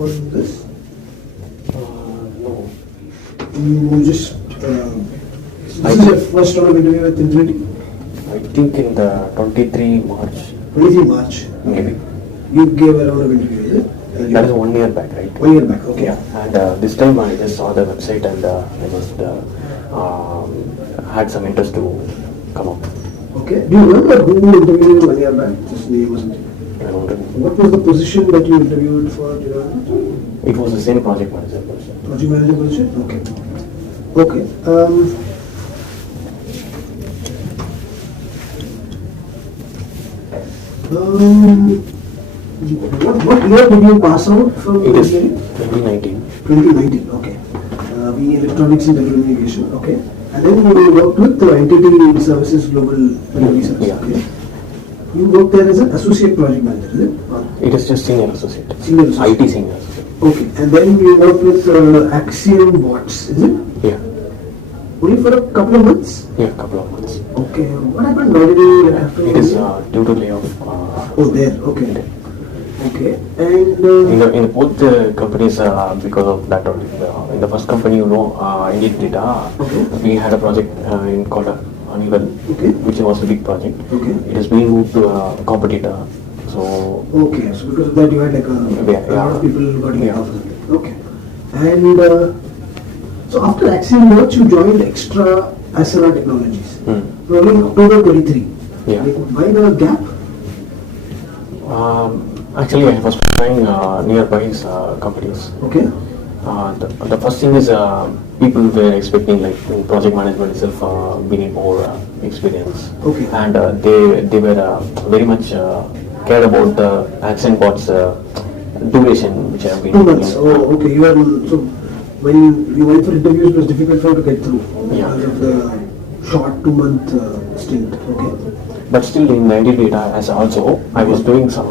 on this? No. You just this is your first round of interview with Infinity? I think in the 23 March, 23 March. maybe. You gave a round of interview, is it? That is 1 year back, right? 1 year back, okay. Yeah, and this time I just saw the website and I just had some interest to come up. Okay. Do you remember who interviewed you 1 year back? Just name or something. I don't remember. What was the position that you interviewed for? Do you remember? It was the same project manager person. Project manager position? Okay. Okay. What year did you pass out from It is engineering? 2019. 2019, okay. BE Electronics and Telecommunication, okay. And then you worked with the Entity Services Global Delivery Service, Yeah. okay. You worked there as an associate project manager, is it? Or It is just senior associate. Senior associate. IT senior associate. okay. And then you worked with Axiom Bots, is it? Yeah. Only for a couple of months? Yeah, couple of months. Okay. What happened? Why did you have to? It is due to layoff. Oh, there. Okay. Okay. And In both the companies, because of that only. In the first company, Indeed Data, Okay. we had a project called Honeywell, Okay. which was a big project. Okay. It has been moved to a competitor. So, okay. So because of that, you had like a lot of people got laid Yeah. off. Okay. And so after Axiom Bots, you joined Extra SLR Technologies. Probably in October 23. Yeah. Like, why the gap? Actually, I was trying nearby companies. Okay. The first thing is people were expecting like in project management itself we need more experience. Okay. And they were very much cared about the accent bots duration which I have been 2 months. doing. Oh, okay. You are so when you went for interviews, it was difficult for you to get through Yeah. because of the short 2 month stint. Okay. But still in 90 data as also I was doing some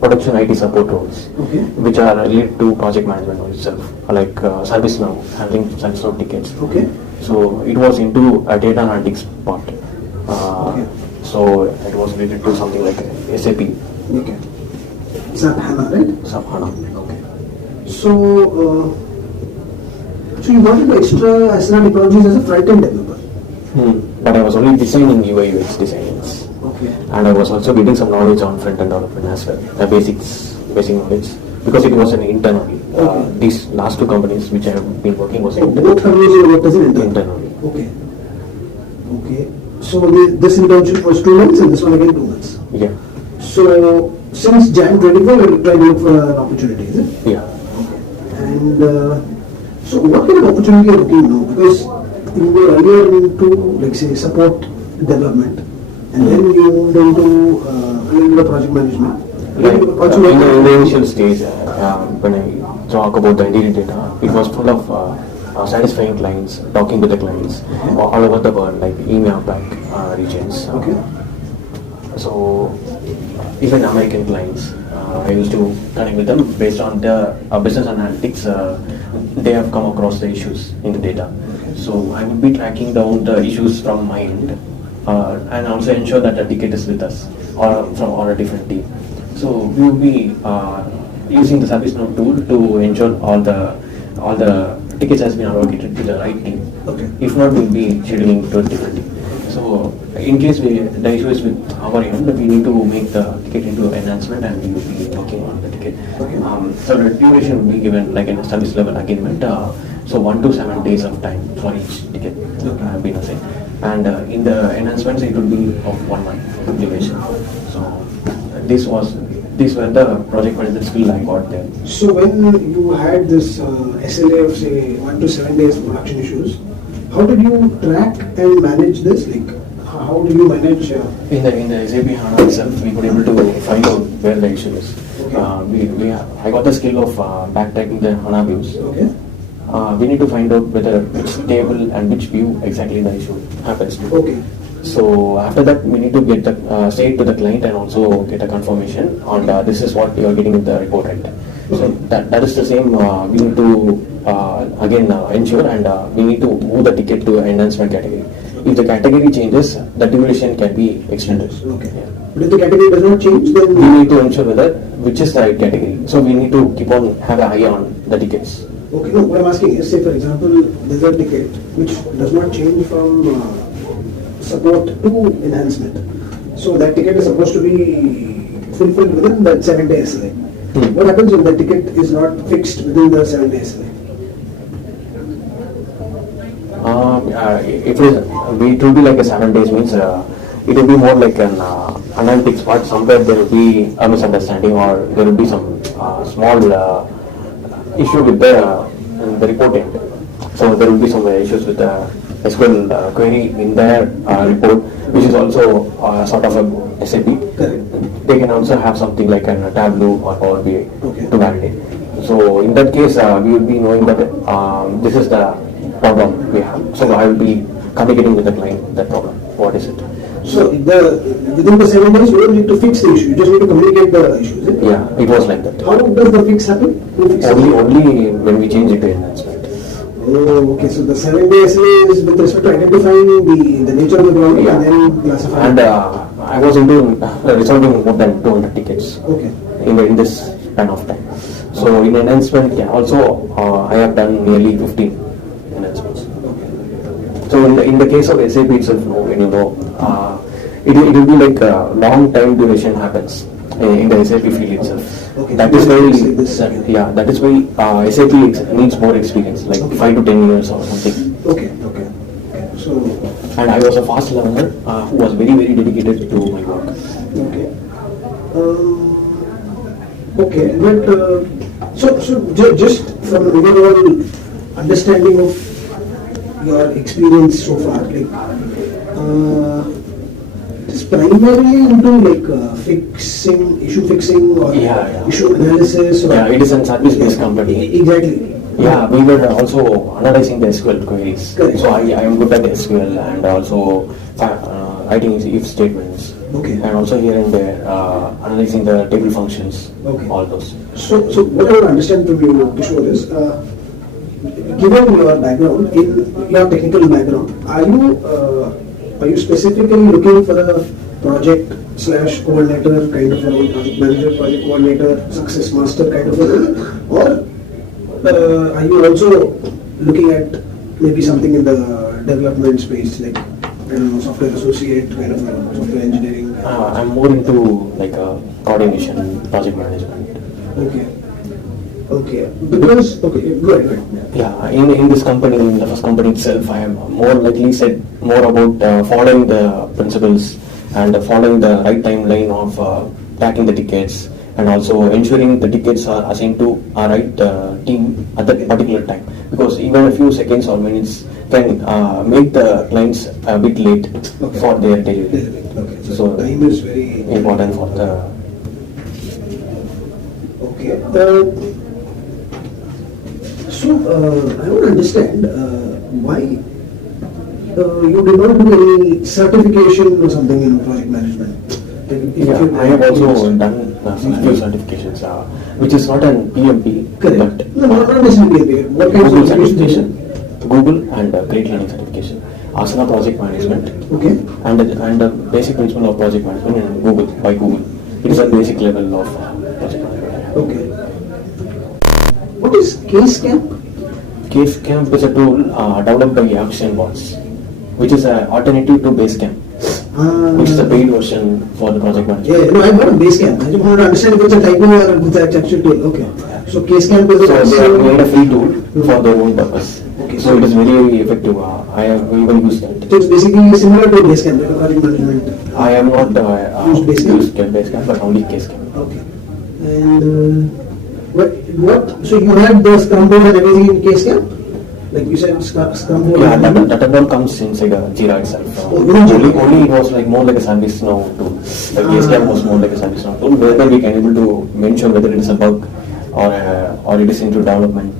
production IT support roles Okay. which are related to project management itself, like ServiceNow, handling ServiceNow tickets. Okay. So it was into a data analytics part. Okay. So it was related to something like SAP, Okay. SAP HANA, right? SAP HANA. Okay. So, so you got into Extra SLR Technologies as a front-end developer. But I was only designing UI UX designs, Okay. and I was also getting some knowledge on front-end development as well, the basic knowledge, because it was an internally. Okay. These last two companies which I have been working was So both companies you worked as an intern. internally. Okay. Okay. So this internship was 2 months and this one again 2 months. Yeah, So since Jan 24, you're trying to look for an opportunity, is it? yeah. And so what kind of opportunity are you looking now? Because you were earlier into, like say, support development, and then you moved into project management. Like, You also in worked- the initial stage, when I talk about the entity data, it was full of satisfying clients, talking to the clients all over the world, like EMEA, PAC regions. Okay. So even American clients, I used to connect with them based on the business analytics. They have come across the issues in the data. So I would be tracking down the issues from my end and also ensure that the ticket is with us or from a different team. So we will be using the ServiceNow tool to ensure all the tickets has been allocated to the right team. Okay. If not, we'll be scheduling to a different team. So in case the issue is with our end, we need to make the ticket into enhancement and we will be working on the ticket. Okay. So the duration will be given like in a service level agreement. So 1 to 7 days of time for each ticket have been assigned. And in the enhancements, it will be of 1 month duration. So these were the project management skill I got there. So when you had this SLA of say 1 to 7 days production issues, how did you track and manage this? Like, how do you manage? In the SAP HANA itself, we were able to find out where the issue is. Okay. I got the skill of backtracking the HANA views. Okay. We need to find out whether which table and which view exactly the issue happens to. Okay. So after that, we need to get the say it to the client and also get a confirmation on this is what you are getting in the report, right? So that is the same. We need to again ensure and we need to move the ticket to enhancement category. If the category changes, the duration can be extended. Okay. Yeah. But if the category does not change, then we need to ensure whether which is the right category. So we need to keep on have an eye on the tickets. okay. No, what I'm asking is, say for example, there's a ticket which does not change from support to enhancement. So that ticket is supposed to be fulfilled within that 7-day SLA. What happens when the ticket is not fixed within the 7-day SLA? It will be like a 7 days means it will be more like an analytics part. Somewhere there will be a misunderstanding or there will be some small issue with the reporting. So there will be some issues with the SQL query in their report, which is also sort of a SAP. Correct. They can also have something like a Tableau or Power BI Okay. to validate. So in that case, we will be knowing that this is the problem we have. So I will be communicating with the client that problem. What is it? So within the 7 days, you don't need to fix the issue. You just need to communicate the issue. Is it? Yeah, it was like that. How does the fix happen? Who fixes it? Only when we change it to enhancement. Oh, okay. So the 7-day SLA is with respect to identifying the nature of the problem and then classifying. And I was into resolving more than 200 tickets Okay. in this span of time. So in enhancement, yeah, also I have done nearly 15 enhancements. So in the case of SAP itself, when you know, it will be like a long time duration happens in the SAP field itself. Okay. That is Like why that is why SAP needs more experience, like 5 to 10 years or something. Okay. So, And I was a fast learner who was very very dedicated to my work. okay. Okay, but just from an overall understanding of your experience so far, like, it's primarily into like issue fixing or Yeah. issue analysis or... Yeah, it is a service-based company. Exactly. Yeah, we were also analyzing the SQL queries. Correct. So I am good at SQL and also writing if statements. Okay. And also here and there analyzing the table functions. Okay. All those. So what I want to understand from you, Kishore, is given your background, in your technical background, are you specifically looking for a project/coordinator kind of a role, project manager, project coordinator, success master kind of a role, or are you also looking at maybe something in the development space, like I don't know, software associate kind of a software engineering? I'm more into like coordination, project management. Okay. Because go ahead. Yeah, in this company, in the first company itself, I am more likely said more about following the principles and following the right timeline of tracking the tickets and also ensuring the tickets are assigned to a right team at that particular time. Because even a few seconds or minutes can make the clients a bit late for their delivery. Okay. So time is very important for the... Okay. So, I want to understand why you did not do any certification or something in project management. I have also done some few certifications, which is not an PMP, Correct. but No, not necessarily. What kind of Google certification? certification, Google and Great Learning certification, Asana project management, Okay. and the basic principle of project management in Google by Google. It is a basic level of project management. Okay. What is Casecamp? Casecamp is a tool developed by Action Bots, which is an alternative to Basecamp, which is a paid version for the project management. Yeah, no, I've got a Basecamp. I just want to understand if it's a typo or if it's an actual tool. Okay. So Casecamp is So they have made a free tool for their own purpose. Okay. So it is very effective. I have even used that. So it's basically similar to Basecamp, like a project management. I have not Used Basecamp? used Basecamp, but only Casecamp. Okay. And what? So you had the Scrum board and everything in Casecamp? Like you said, Scrum board. Yeah, and that all comes inside Jira itself. Oh, within Jira? Only it was like more like a service now tool. The Basecamp was more like a service now tool, whether we can able to mention whether it is a bug or it is into development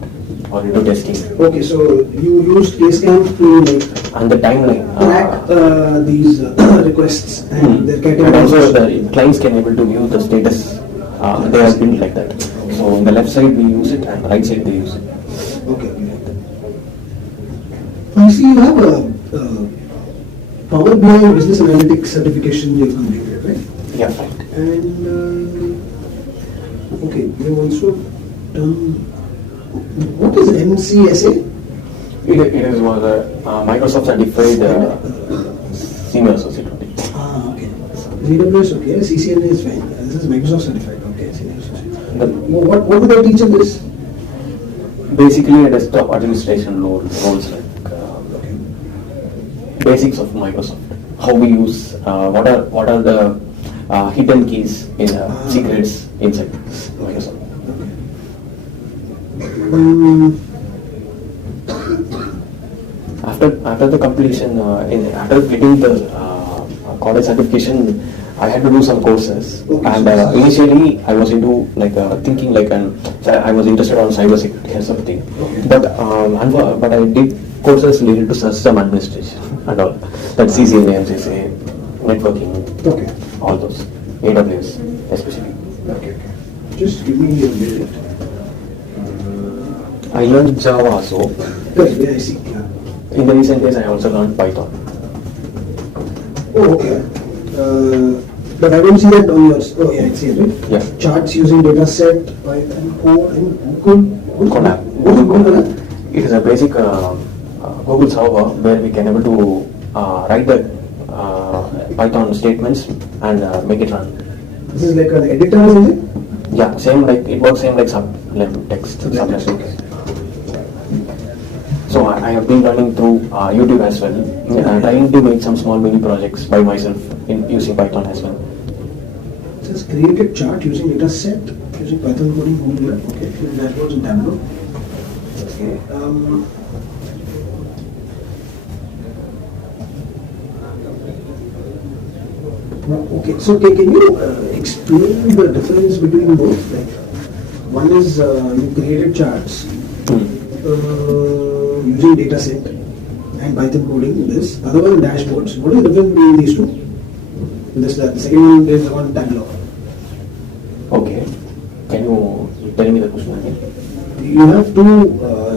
or into testing. Okay, so you used Casecamp to like And the timeline. track these requests and their And also categories. the clients can able to view the status. They are built like that. So on the left side we use it and the right side they use it. Okay. I see you have a Power BI Business Analytics certification you have completed, right? Yeah, right. And okay, you also done. What is MCSA? It was a Microsoft certified senior associate. Ah, okay. AWS, okay. CCNA is fine. This is Microsoft certified. Okay, senior associate. What would I teach in this? Basically, a desktop administration roles like Okay. basics of Microsoft. How we use, what are the hidden keys in secrets inside Microsoft. After the completion, after getting the college certification, I had to do some courses. Okay. And initially, I was into thinking I was interested on cybersecurity or something. Okay. But I did courses related to system administration and all. That CCNA, MCCA, networking, Okay. all those. AWS especially. Okay. Just give me a minute. I learned Java also. Yes, I see. Yeah. In the recent days, I also learned Python. Oh, okay. But I don't see that on yours. Oh, yeah, it's here, right? Yeah. Charts using dataset, Python code, and Google Colab. What is Google Colab? It is a basic Google server where we can able to write the Python statements and make it run. This is like an editor, isn't it? Yeah, it works same like sublime text. Sublime. Okay. So I have been running through YouTube as well, trying to make some small mini projects by myself in using Python as well. It says created chart using dataset using Python coding Google Colab. Okay. Dashboards in Tableau. Okay. Okay, so can you explain the difference between both? Like, one is you created charts using dataset and Python coding. This other one dashboards. What is the difference between these two? The second one is on Tableau. Okay, can you tell me the question again? You have two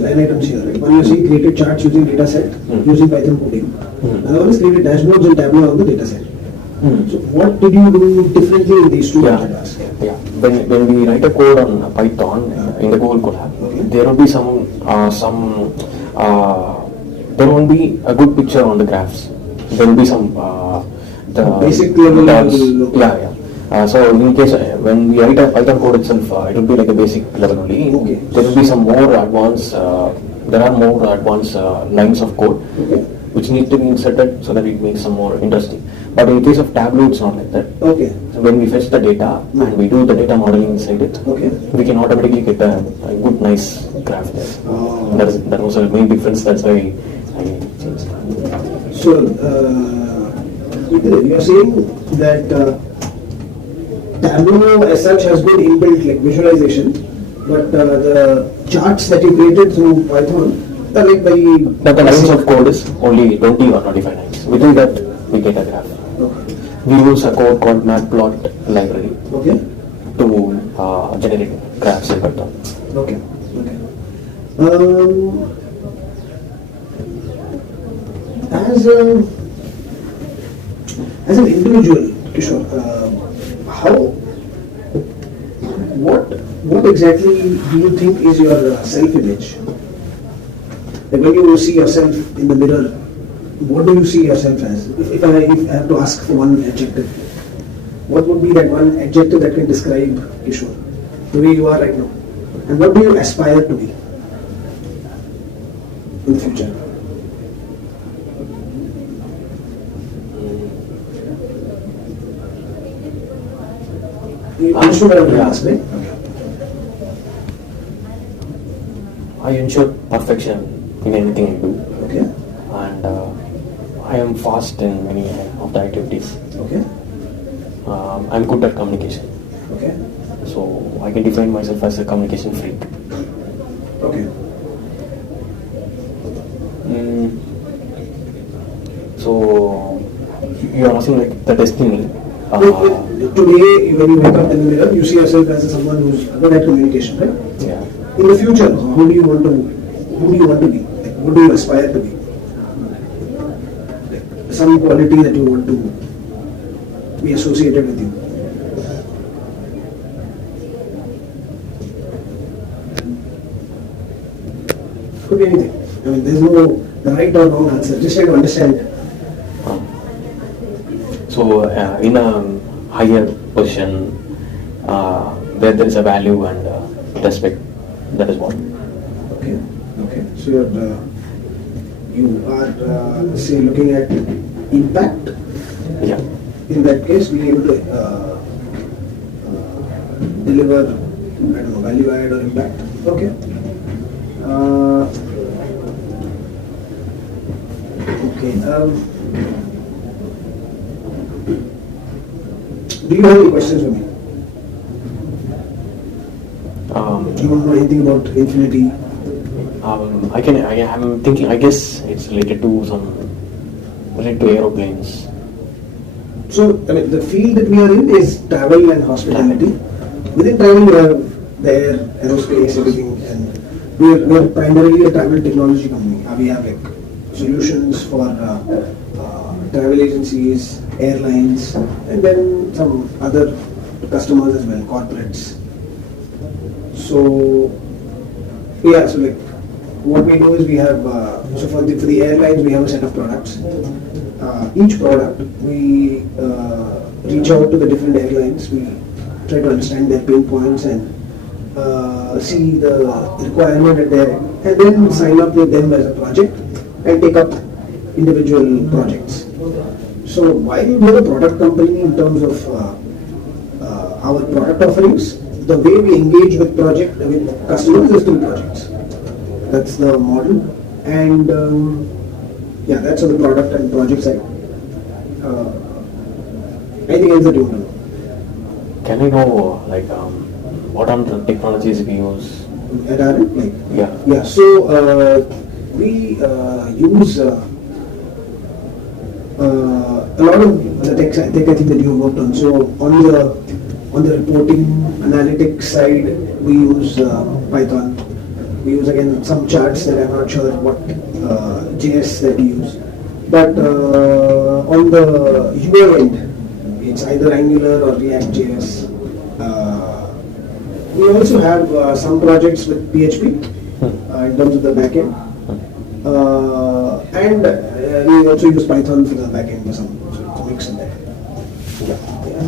line items here. Right? One you see created charts using dataset using Python coding. Another one is created dashboards and Tableau on the dataset. So what did you do differently in these two methods? Yeah. When we write a code on Python in the Google Colab, there will be there won't be a good picture on the graphs. There will be some the basic level. So in case when we write a Python code itself, it will be like a basic level only. Okay. There will be some more advanced. There are more advanced lines of code which need to be inserted so that it makes some more interesting. But in case of Tableau, it's not like that. Okay. So when we fetch the data and we do the data modeling inside it, we can automatically get a good, nice graph there. Oh. That was a main difference. That's why I changed. So you are saying that Tableau as such has good inbuilt like visualization, but the charts that you created through Python are like by. But the lines of code is only 20 or 25 lines. Within that, we get a graph. Okay. We use a code called matplot library to generate graphs in Python. Okay. As an individual, Kishore, what exactly do you think is your self-image? Like when you see yourself in the mirror, what do you see yourself as? If I have to ask for one adjective, what would be that one adjective that can describe Kishore, the way you are right now? And what do you aspire to be in the future? You understood what I'm trying to ask, right? I ensure perfection in anything I do. Okay. And I am fast in many of the activities. Okay. I'm good at communication. Okay. So I can define myself as a communication freak. Okay. So you are asking like the destiny. Today, when you wake up in the mirror, you see yourself as someone who's good at communication, right? Yeah. In the future, who do you want to be? Like, what do you aspire to be? Like, some quality that you want to be associated with you. Could be anything. I mean, there's no right or wrong answer. Just try to understand. So in a higher position, where there is a value and respect, that is what. Okay. Okay. So you are say looking at impact. Yeah. In that case, being able to deliver, I don't know, value add or impact. Okay. Okay. Do you have any questions for me? Do you want to know anything about Infinity? I'm thinking. I guess it's related to aeroplanes. So, I mean, the field that we are in is travel and hospitality. Within travel, we have the air, aerospace, everything, and we are primarily a travel technology company. We have like solutions for travel agencies, airlines, and then some other customers as well, corporates. So, yeah, so like what we do is we have, so for the airlines, we have a set of products. Each product, we reach out to the different airlines, we try to understand their pain points and see the requirement at their end, and then sign up with them as a project and take up individual projects. So while we are a product company in terms of our product offerings, the way we engage with customers is through projects. That's the model, and yeah, that's on the product and project side. Anything else that you want to know? Can I know what are the technologies we use? At our end, like Yeah. So we use a lot of the tech I think that you worked on. So on the reporting analytics side, we use Python. We use again some charts that I'm not sure what JS that we use. But on the UI end, it's either Angular or React JS. We also have some projects with PHP in terms of the backend. And we also use Python for the backend for some, so it's a mix in there. Yeah,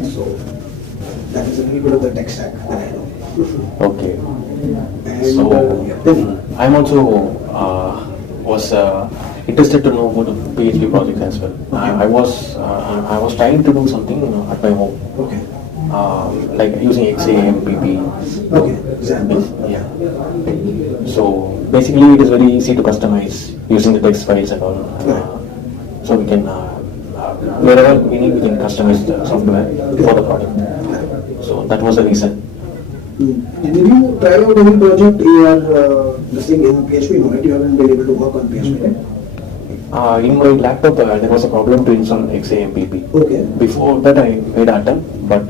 so that is a little bit of the tech stack that I know. Okay. And So I'm also was interested to know about the PHP project as well. I was trying to do something at my home. Okay. Like using XAMPP. Okay, example. Yeah. So basically, it is very easy to customize using the text files and all. So we can wherever we need, we can customize the software for the product. So that was the reason. Did you try out any project in your this thing in PHP? No, right? You haven't been able to work on PHP, right? In my laptop, there was a problem to install XAMPP. Okay. Before that, I made an attempt, but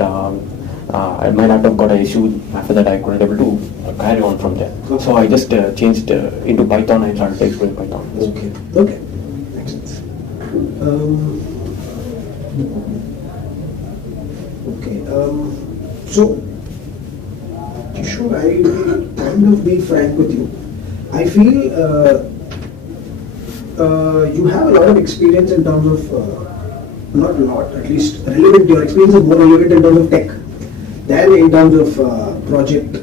my laptop got an issue. After that, I couldn't able to carry on from there. Okay. So I just changed into Python and started exploring Python. Okay. Okay. Makes sense. Okay. So, Kishore, I will kind of be frank with you. I feel you have a lot of experience in terms of, not a lot, at least relevant, your experience is more relevant in terms of tech than in terms of project.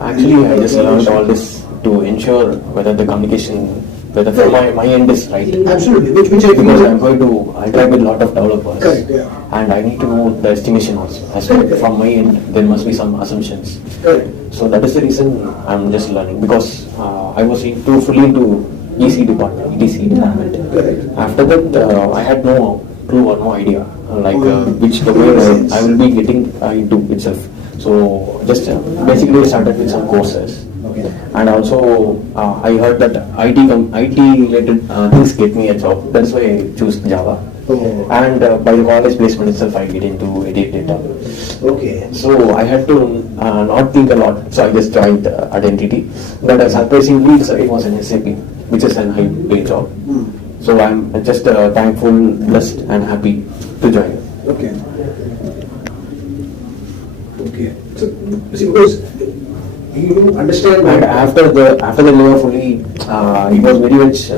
Actually, I just learned all this to ensure whether the communication, whether from my end is right. Absolutely, which I feel Because I'm going to interact with a lot of developers. Correct, yeah. And I need to know the estimation also. As well. Correct. From my end, there must be some assumptions. Correct. So that is the reason I'm just learning, because I was fully into EC department, EDC department. Correct. After that, I had no clue or no idea which Makes domain sense. I will be getting into itself. So just basically I started with some courses. Okay. And also I heard that IT related things get me a job. That's why I choose Java. Oh. And by the college placement itself, I get into edit data. Okay. So I had to not think a lot. So I just joined Identity. But surprisingly, it was an SAP, which is an high paid job. So I'm just thankful, blessed, and happy to join. Okay. Okay. So, see, because you understand And that? after the layoff only, it was very much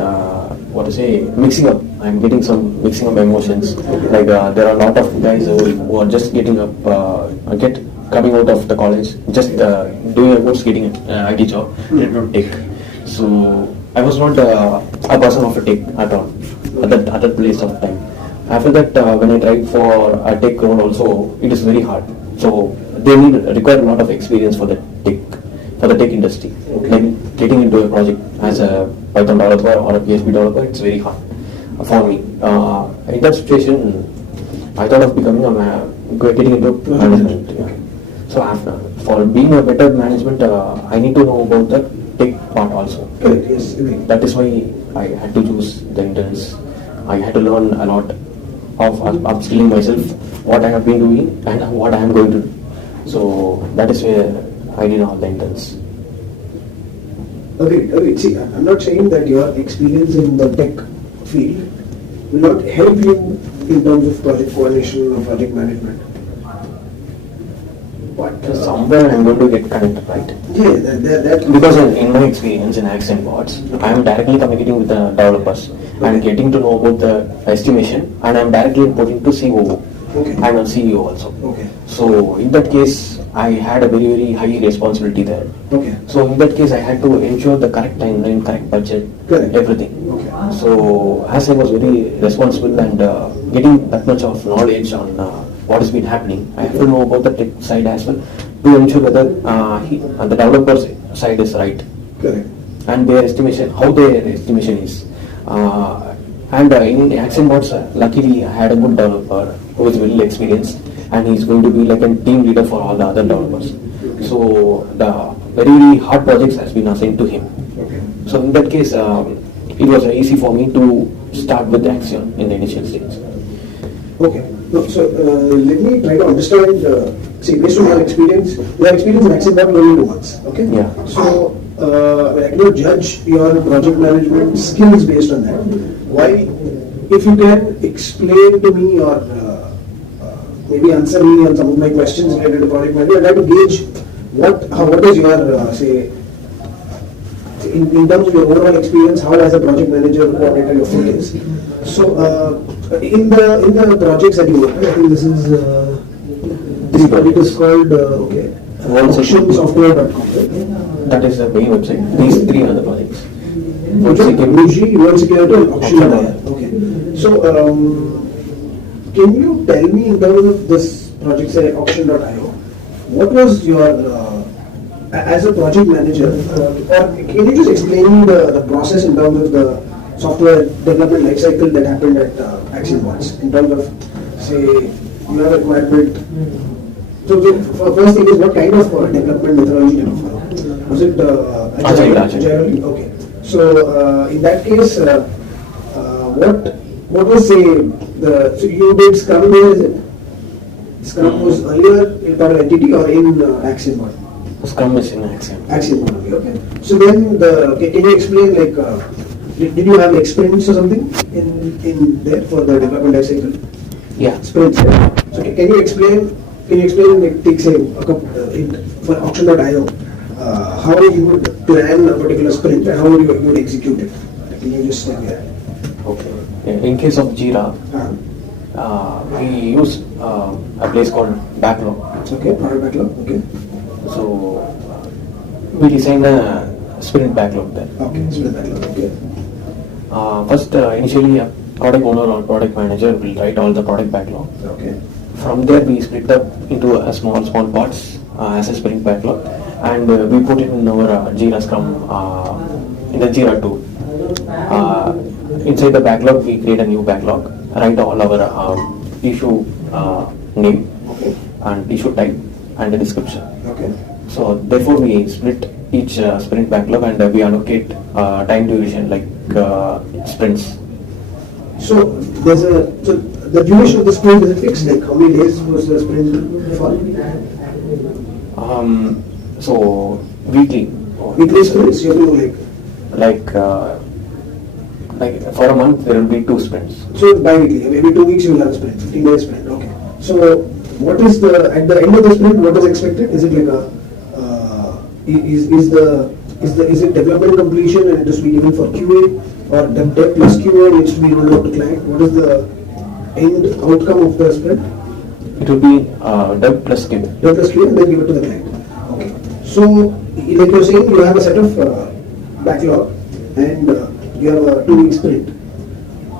what to say, mixing up. I'm getting some mixing up emotions. Like there are a lot of guys who are just getting up, coming out of the college, just doing a course, getting an IT job, did not take. So I was not a person of a tech at all at that place of time. After that, when I tried for a tech role also, it is very hard. So they require a lot of experience for the tech industry. Like getting into a project as a Python developer or a PHP developer, it's very hard for me. In that situation, I thought of becoming getting into management. Yeah. So after, for being a better management, I need to know about the tech part also. Correct, yes, agree. That is why I had to choose the interns. I had to learn a lot of upskilling myself, what I have been doing and what I am going to do. So that is where I did all the interns. Agreed. See, I'm not saying that your experience in the tech field will not help you in terms of project coordination or project management. But Somewhere I'm going to get connected, right? yeah, that Because in my experience in Accent Bots, I am directly communicating with the developers and getting to know about the estimation, and I am directly reporting to COO Okay. and a CEO also. Okay. So in that case, I had a very high responsibility there. Okay. So in that case, I had to ensure the correct timeline, correct budget, Correct. everything. Okay. So as I was very responsible and getting that much of knowledge on what has been happening, I have to know about the tech side as well to ensure whether the developer's side is right Correct. and their estimation, how their estimation is. In Accent Bots, luckily I had a good developer who is very experienced and he's going to be like a team leader for all the other developers. So the very hard projects has been assigned to him. Okay. So in that case, it was easy for me to start with Axion in the initial stage. Okay. No, so let me try to understand. See, based on your experience in Accent Bank only 2 months. Okay. Yeah. So I cannot judge your project management skills based on that. Why? If you can explain to me or maybe answer me on some of my questions related to project management, I'd like to gauge what is your say in terms of your overall experience, how as a project manager or coordinator your fit is. So in the projects that you work, I think this is this project is called auctionsoftware.com, right? That is the main website. These 3 other projects. Muji, World Security, and Auction.io. Okay. So, can you tell me in terms of this project, say Auction.io, what was your, as a project manager, or can you just explain the process in terms of the software development lifecycle that happened at Accent Bots in terms of, say, you have a requirement. So, first thing is what kind of development methodology did you follow? Was it agile? Okay. So in that case, what was say so you did Scrum there, is it? Scrum was earlier in our entity or in Accent Bot? Scrum is in Accent. Accent Bot, okay. So then can you explain like did you have sprints or something in there for the development life cycle? Yeah. Sprints. So can you explain like take say for Auction.io? How you would plan a particular sprint and how you would execute it? Can you just tell me that? Okay. In case of Jira, we use a place called Backlog. Okay, product backlog. Okay. So we design a sprint backlog there. Okay, sprint backlog. Okay. First, initially, a product owner or product manager will write all the product backlog. Okay. From there, we split up into a small parts as a sprint backlog, and we put it in our Jira Scrum in the Jira tool. Inside the backlog, we create a new backlog, write all our issue name and issue type and the description. Okay. So therefore, we split each sprint backlog and we allocate time duration like sprints. So the duration of the sprint is it fixed? Like how many days was the sprint for? So weekly. Weekly sprints you have to like for a month there will be 2 sprints. So bi-weekly, every 2 weeks you will have a sprint, 15 days sprint. Okay. So what is at the end of the sprint? What is expected? Is it like a is it development completion and it has to be given for QA, or dev plus QA needs to be rolled out to client? What is the end outcome of the sprint? It will be dev plus QA. Dev plus QA and then give it to the client. Okay. So, like you're saying, you have a set of backlog and you have a 2 week sprint.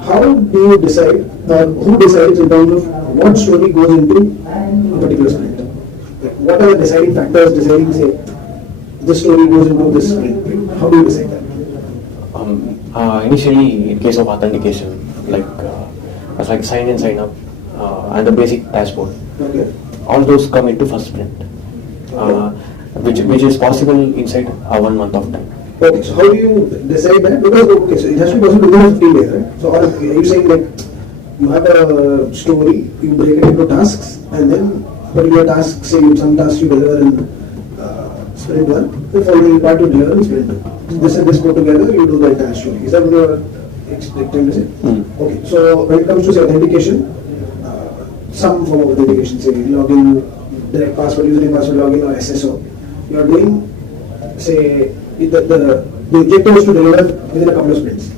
How do you decide, who decides in terms of what story goes into a particular sprint? Like, what are the deciding factors deciding, say, this story goes into this sprint? How do you decide that? Initially, in case of authentication, it's like sign in, sign up, and the basic dashboard. Okay. All those come into first sprint, which is possible inside 1 month of time. Okay, so how do you decide that? Because, okay, so it has to be possible within 15 days, right? So are you saying like you have a story, you break it into tasks, and then particular tasks, say some tasks you deliver in sprint 1, the following part you deliver in sprint 2. This and this go together, you do the entire story. Is that what you are expecting to say? Okay, so when it comes to say authentication, some form of authentication, say login, direct password, username, password, login, or SSO, you are doing, say, the objective is to deliver within a couple of sprints.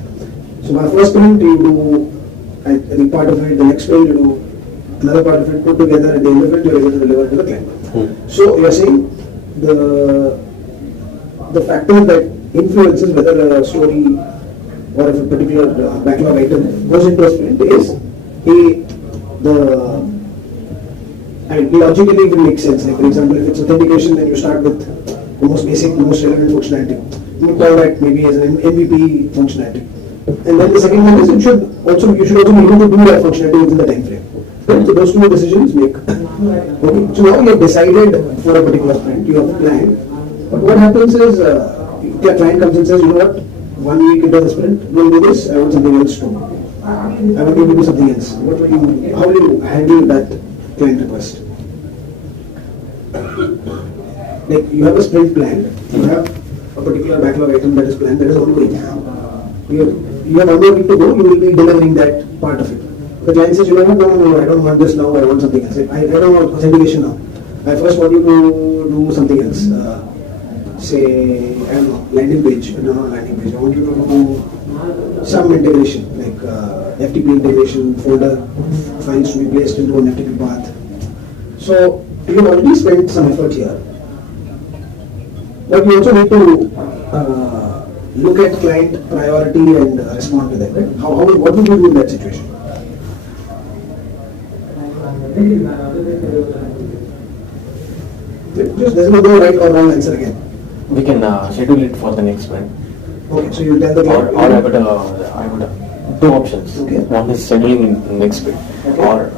So my first sprint you do, I think part of it, the next sprint you do another part of it, put together, at the end of it you are able to deliver to the client. So you are saying the factor that influences whether a story or if a particular backlog item goes into a sprint is logically it will make sense. Like for example, if it's authentication, then you start with the most basic, the most relevant functionality. You call that maybe as an MVP functionality. And then the second one is you should also be able to do that functionality within the time frame. Right? So those two decisions make. Okay. So now you have decided for a particular sprint, you have planned. But what happens is the client comes and says, you know what, 1 week into the sprint, we'll do this, I want something else too. I want you to do something else. How will you handle that client request? Like you have a sprint plan, you have a particular backlog item that is planned, that is ongoing. You have 1 more week to go, you will be delivering that part of it. The client says, you know what, no, I don't want this now, I want something else. I don't want authentication now. I first want you to do something else. Say, I don't know, landing page, no, not landing page. I want you to do some integration, like FTP integration, folder files to be placed into an FTP path. So, you have already spent some effort here. But you also need to look at client priority and respond to that. Right? What would you do in that situation? Just there's no right or wrong answer again. We can schedule it for the next sprint. Okay, so you tell the client. Or I would two options. Okay. One is scheduling in next sprint, okay. Or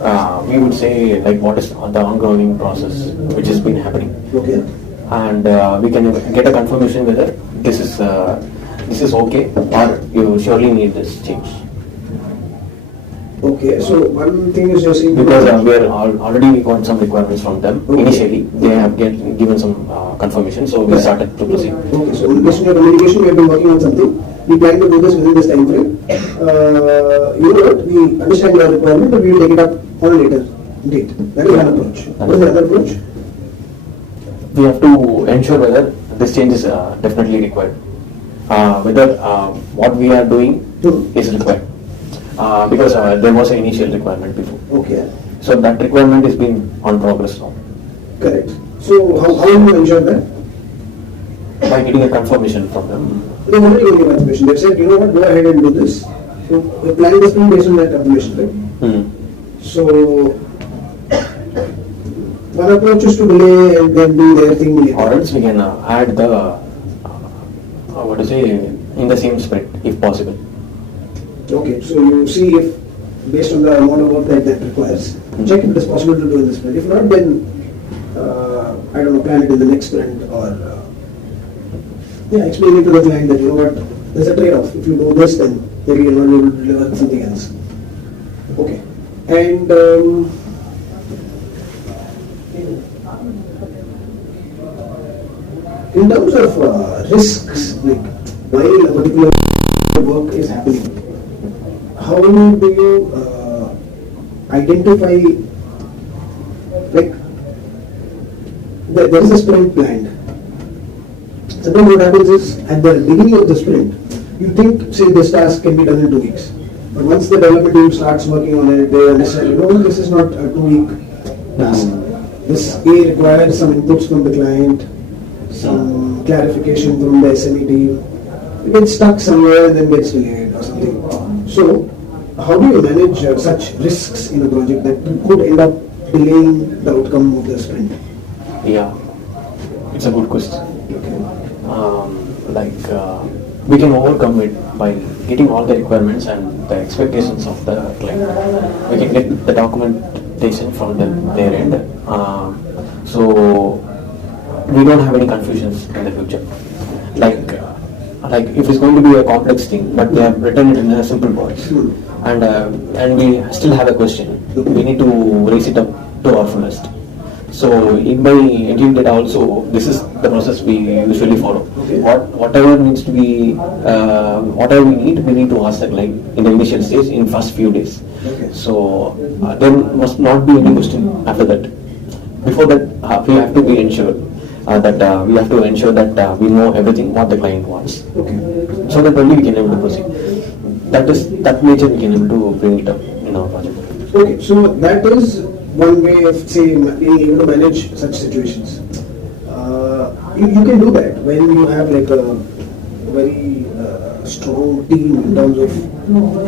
we would say like what is the ongoing process which has been happening. Okay. And we can get a confirmation whether this is okay or you surely need this change. Okay, so one thing is you're saying because we are already got some requirements from them. Okay. Initially, they have given some confirmation, so we started to proceed. Okay, so based on your communication, we have been working on something. We plan to do this within this time frame. You know what? We understand your requirement, but we will take it up on a later date. That is one approach. What is the other approach? We have to ensure whether this change is definitely required. Whether what we are doing is required. Because there was an initial requirement before. Okay. So that requirement is being on progress now. Correct. So how will you ensure that? By getting a confirmation from them. They already gave you confirmation. They said, you know what, go ahead and do this. So the plan is being based on that confirmation, right? So one approach is to delay and then do their thing later. Or else we can add the in the same sprint if possible. Okay, so you see if based on the amount of work that requires, check if it is possible to do in this sprint. If not, then I don't know, plan it in the next sprint or explain it to the client that you know what, there's a trade-off. If you do this, then maybe you're not able to deliver something else. Okay, and in terms of risks, like while a particular work is happening, how do you identify, like there is a sprint planned, Sometimes what happens is at the beginning of the sprint, you think, say, this task can be done in 2 weeks. But once the development team starts working on it, they understand, this is not a 2-week task. This requires some inputs from the client, some clarification from the SME team. It gets stuck somewhere and then gets delayed or something. So, how do you manage such risks in a project that could end up delaying the outcome of the sprint? Yeah, it's a good question. Okay. We can overcome it by getting all the requirements and the expectations of the client. We can get the documentation from their end. So we don't have any confusions in the future. Like if it's going to be a complex thing, but they have written it in a simple words, and we still have a question, we need to raise it up to our fullest. So in my entity data also, this is the process we usually follow. Okay. Whatever needs to be, whatever we need to ask the client in the initial stage in first few days. Okay. So there must not be any question after that. Before that, we have to be ensured that we have to ensure that we know everything what the client wants. Okay. So that only we can able to proceed. That nature we can able to bring it up in our project. Okay, so that is one way of, say, being able to manage such situations. You can do that when you have like a very strong team in terms of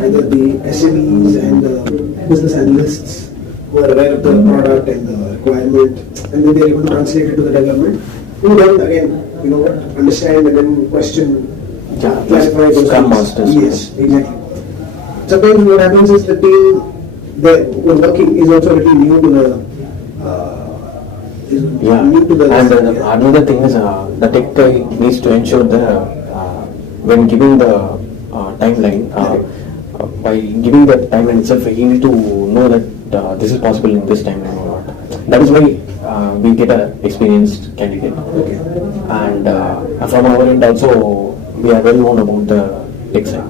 either the SMEs and the business analysts who are aware of the product and the requirement, and then they're able to translate it to the development. Who then again, understand and then question, clarify those Scrum things. masters. Yes, exactly. Sometimes what happens is the team that were working is also a little new to the another thing is the tech guy needs to ensure when giving the timeline, by giving the timeline itself, he needs to know that this is possible in this timeline or not. That is why we get an experienced candidate. Okay. And from our end also, we are well known about the tech side.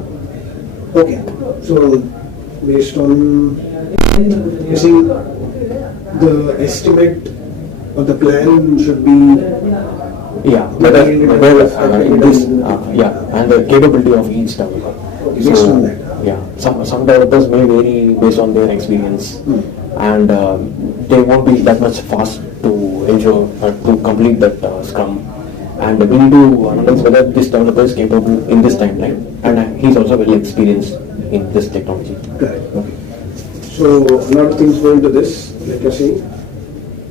Okay. So based on, you see, the estimate of the plan should be whether in this and the capability of each developer. Okay, based on that. Some developers may vary based on their experience, and they won't be that much fast to ensure to complete that Scrum. And we need to analyze whether this developer is capable in this timeline, and he's also well experienced in this technology. Correct. Okay. So a lot of things go into this, like you're saying,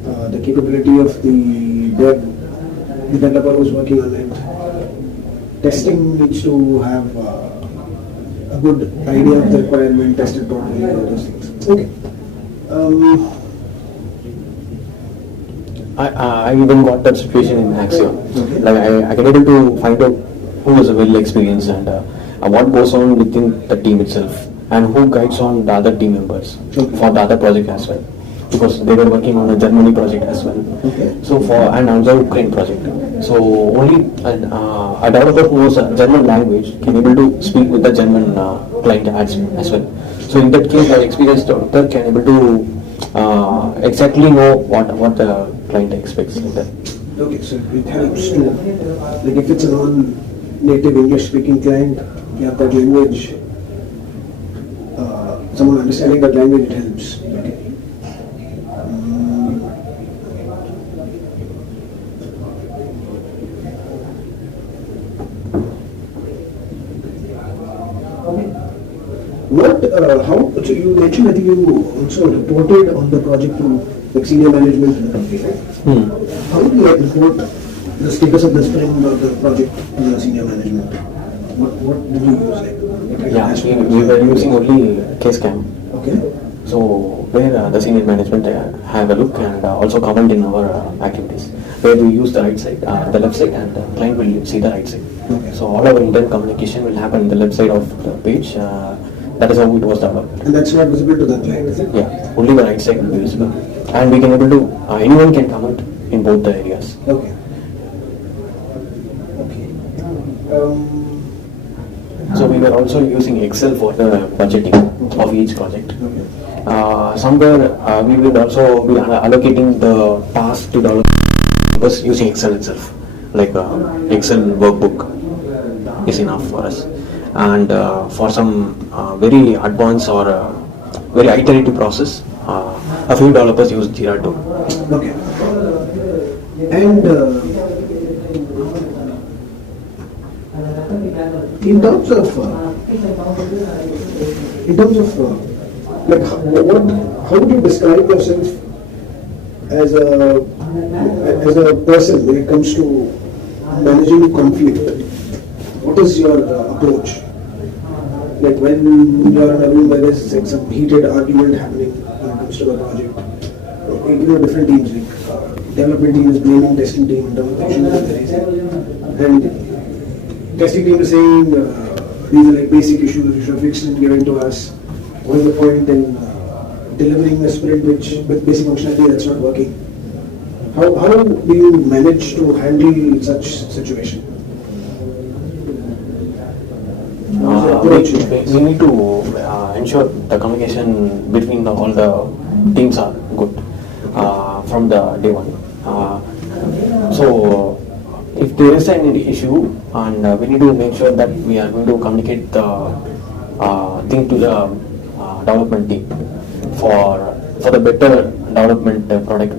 the capability of the developer who's working on it. Testing needs to have a good idea of the requirement, tested properly, all those things. Okay. I even got that situation in Axiom. Okay. Like I can able to find out who is well experienced and what goes on within the team itself, and who guides on the other team members for the other project as well, because they were working on a Germany project as well. Okay. So and also Ukraine project. So only a developer who knows a German language can able to speak with the German client as well. So in that case, the experienced developer can able to exactly know what the client expects in that. Okay, so it helps to, like if it's a non-native English-speaking client, you have that language, someone understanding that language, it helps. Okay. So you mentioned that you also reported on the project to like senior management in the company, right? How do you report the status of the sprint or the project to the senior management? What did you use? We were using only case cam. Okay. So where the senior management have a look and also comment in our activities. Where we use the right side, the left side, and the client will see the right side. Okay. So all our internal communication will happen in the left side of the page. That is how it was developed. And that's not visible to the client, is it? Yeah, only the right side will be visible. And we can able to, anyone can comment in both the areas. Okay. So we were also using Excel for the budgeting of each project. Okay. Somewhere we will also be allocating the task to developers using Excel itself. like Excel workbook is enough for us. And for some very advanced or very iterative process, a few developers use Jira too. Okay. And in terms of like how would you describe yourself as a person when it comes to managing conflict? What is your approach? Like when you are in a room where there's like some heated argument happening when it comes to a project, different teams like development team is blaming testing team in terms of issues that there is, and testing team is saying these are like basic issues you should have fixed and given to us. What is the point in delivering a sprint with basic functionality that's not working? How do you manage to handle such situation? We need to ensure the communication between all the teams are good from the day one. So if there is an issue, and we need to make sure that we are going to communicate the thing to the development team for the better development product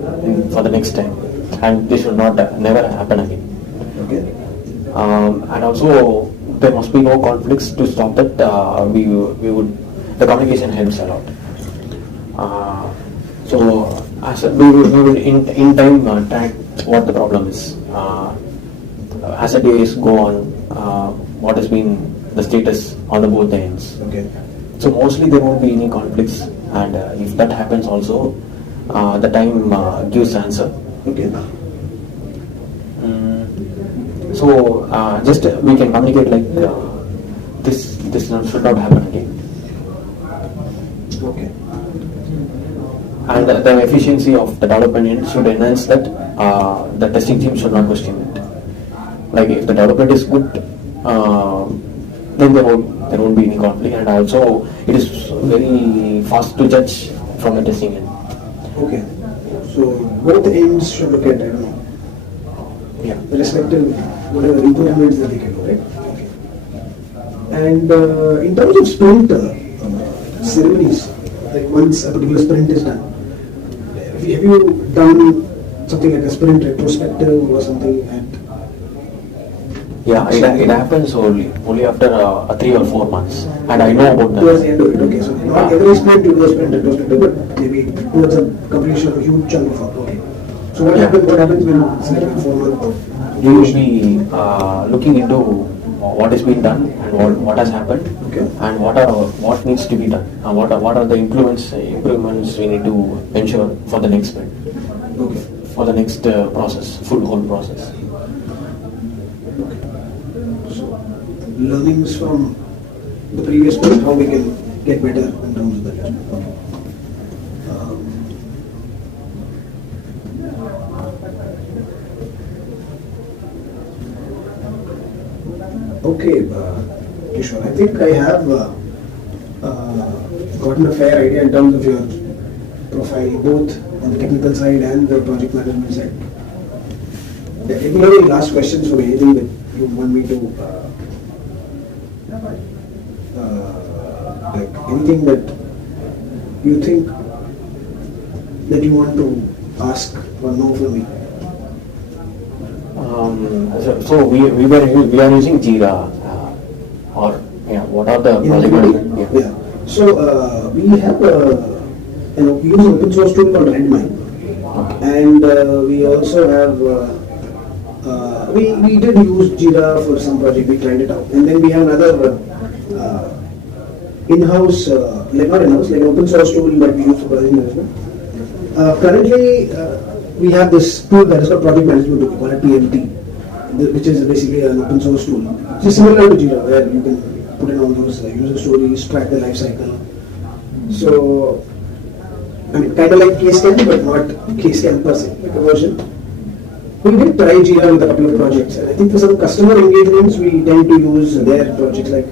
for the next time, and this should not never happen again. Okay. And also there must be no conflicts. To stop that, the communication helps a lot. So as we will in time track what the problem is. As the days go on, what has been the status on the both ends. Okay. So mostly there won't be any conflicts, and if that happens also, the time gives answer. Okay. So just we can communicate like this should not happen again. Okay. And the efficiency of the development end should enhance that. The testing team should not question it. Like if the development is good, then there won't be any conflict, and also it is very fast to judge from the testing end. Okay. So both ends should look at, I don't know, the respective whatever improvements that they can do, right? Okay. And in terms of sprint ceremonies, like once a particular sprint is done, have you done something like a sprint retrospective or something? Yeah, it happens only after 3 or 4 months, and I know about that. Towards the end of it, okay. So not every sprint you do a sprint retrospective, but maybe towards a completion of a huge chunk of work. Okay. So what happens when it's like a 4 month? You will be looking into what has been done and what has happened, okay, and what needs to be done, and what are the improvements we need to ensure for the next sprint, okay, for the next whole process. Learnings from the previous sprint, how we can get better in terms of that. Okay, Kishore, I think I have gotten a fair idea in terms of your profile, both on the technical side and the project management side. If you have any last questions for me, anything that you want me to, like anything that you think that you want to ask or know from me? So we are using Jira, or what are the project management? Yeah. So we have we use an open source tool called Redmine, and we also have we did use Jira for some project. We tried it out, and then we have another in-house, like not in-house, like an open source tool that we use for project management. Currently, we have this tool that is called project management tool, we call it PMT, which is basically an open source tool. It's similar to Jira, where you can put in all those user stories, track the life cycle. So, I mean, kind of like Kscan, but not Kscan per se, like a version. We did try Jira with a couple of projects, and I think for some customer engagements, we tend to use their projects. Like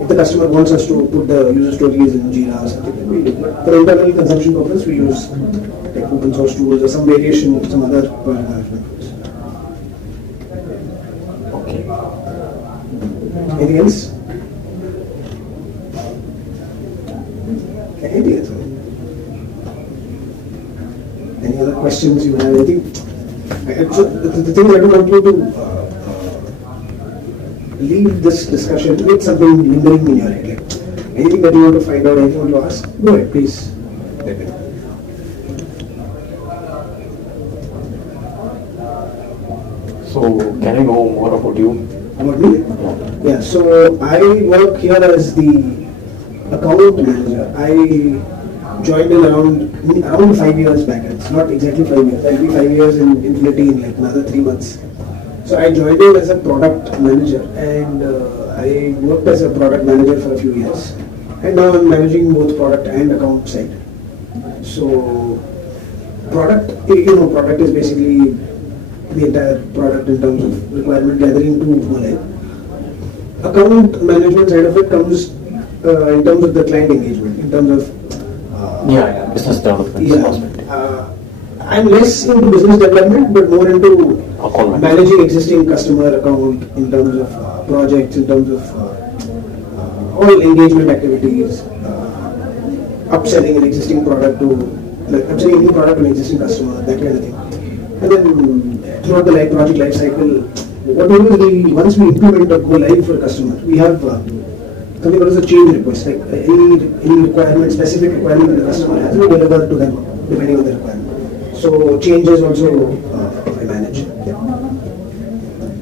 if the customer wants us to put the user stories in Jira or something, we do. But for internal consumption purpose, we use like open source tools or some variation of some other project management tools. Anything else? Okay, anything else? Any other questions you have? Anything? So the thing I don't want you to leave this discussion with something lingering in your head. Like anything that you want to find out, anything you want to ask, go ahead, please. Let me know. So can I know more about you? About me? Yeah, so I work here as the account manager. I joined in around 5 years back. It's not exactly 5 years. I'll be 5 years in Infinity in like another 3 months. So I joined in as a product manager, and I worked as a product manager for a few years. And now I'm managing both product and account side. So product is basically the entire product in terms of requirement gathering to go live. Account management side of it comes in terms of the client engagement, in terms of business development. I'm less into business development, but more into Account managing existing customer account in terms of projects, in terms of all engagement activities, upselling an existing product to, like upselling a new product to an existing customer, that kind of thing. And then throughout the project life cycle, what we do is once we implement or go live for a customer, we have something called as a change request. Like any requirement, specific requirement that the customer has, we deliver to them depending on the requirement. So changes also I manage. Yeah.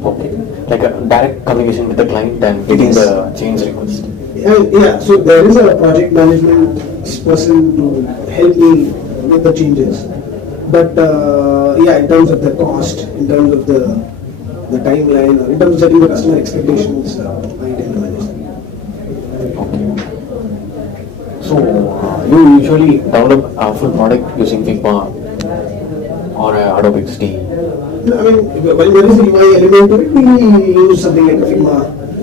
Okay. Like a direct communication with the client and getting the change request. Yeah, so there is a project management person to help me with the changes. But in terms of the cost, in terms of the timeline, or in terms of setting the customer expectations, I tend to manage that. Okay. So you usually develop a full product using Figma or Adobe XD? I mean, when there is a UI element to it, we use something like Figma.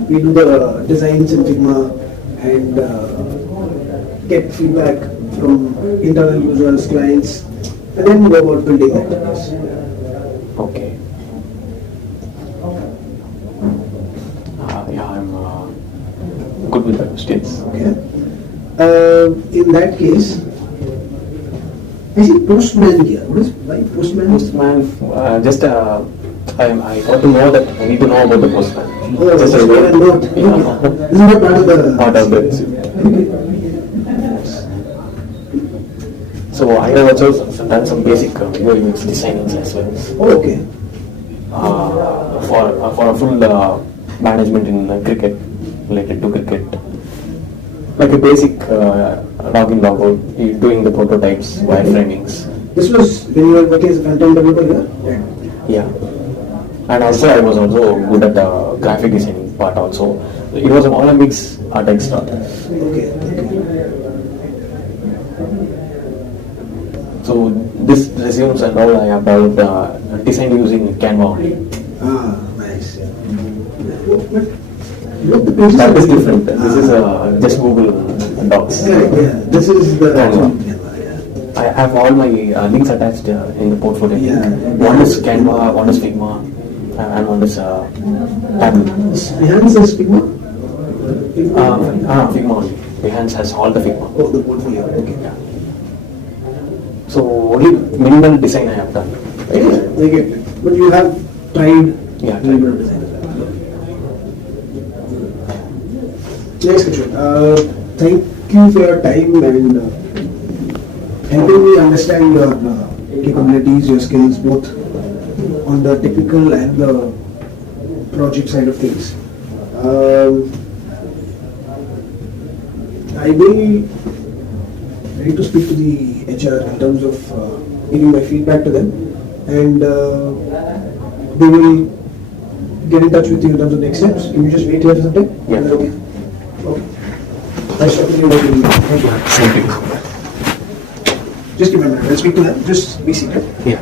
We do the designs in Figma and get feedback from internal users, clients, and then go about building that. Yes. Okay. I'm good with that states. Okay. In that case, I see postman here. What is why postman? Postman, I got to know that I need to know about the postman. Oh, Just just a a note. Yeah. This is not part of the. So I have also done some basic UI UX designings as well. Oh, okay. For a full management in cricket, related to cricket. Like a basic login logout, doing the prototypes, wireframings. This was when you were working as a front-end developer here? Yeah. And also I was also good at the graphic designing part also. It was all a mix art extra. Okay. So this resumes and all I have developed designed using Canva only. Ah, nice. What the pages That are is different. This is just Google Docs. Yeah. This is the. Canva. I have all my links attached in the portfolio. Yeah. One is Canva, one is Figma, and one is Tableau. Behance is Figma? Figma only. Behance has all the Figma. Oh, the portfolio. Okay. So only minimal design I have done. Yeah, I get it. But you have tried. Yeah, minimal design as well. Nice, Kishore. Thank you for your time and helping me understand your capabilities, your skills, both on the technical and the project side of things. I will ready to speak to the HR in terms of giving my feedback to them, and they will get in touch with you in terms of next steps. Can you just wait here for some time? Yeah. Is that okay? Okay. Nice talking to you. Thank you. Thank you. Just give me a minute. I'll speak to them. Just be seated. Yeah.